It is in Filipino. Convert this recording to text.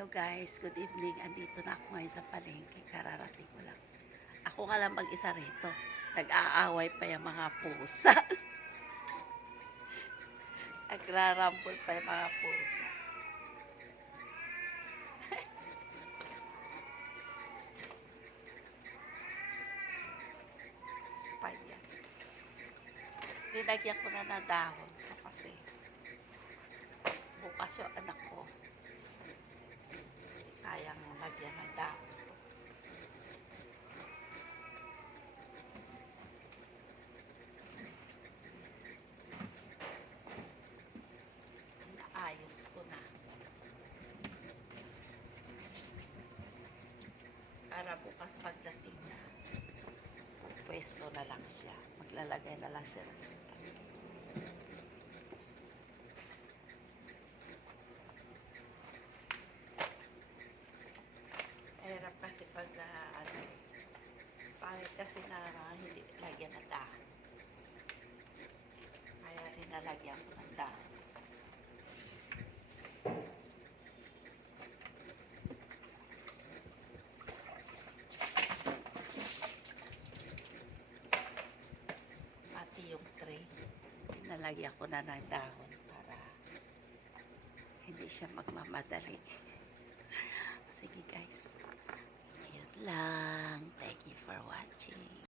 Hello guys, good evening. Andito na ako ngayon sa palengke. Kararating ko lang. Ako nga lang mag-isa rito. Nag-aaway pa yung mga pusa. Nagrarambol pa yung mga pusa. Pa yan. Linagyan ko na ng dahon ko kasi bukas yung anak ko. Kayang lagyan ng dahon. Naayos ko na. Para bukas pagdating na, pwesto na lang siya. Maglalagay na lang siya ng stock. Hirap kasi pag pangit kasi na hindi lagyan ng dahon. Kaya rinalagyan ko ng dahon. Pati yung tray, rinalagyan ko na ng dahon para hindi siya magmamadali. Sige guys, yun lang. Thank you for watching.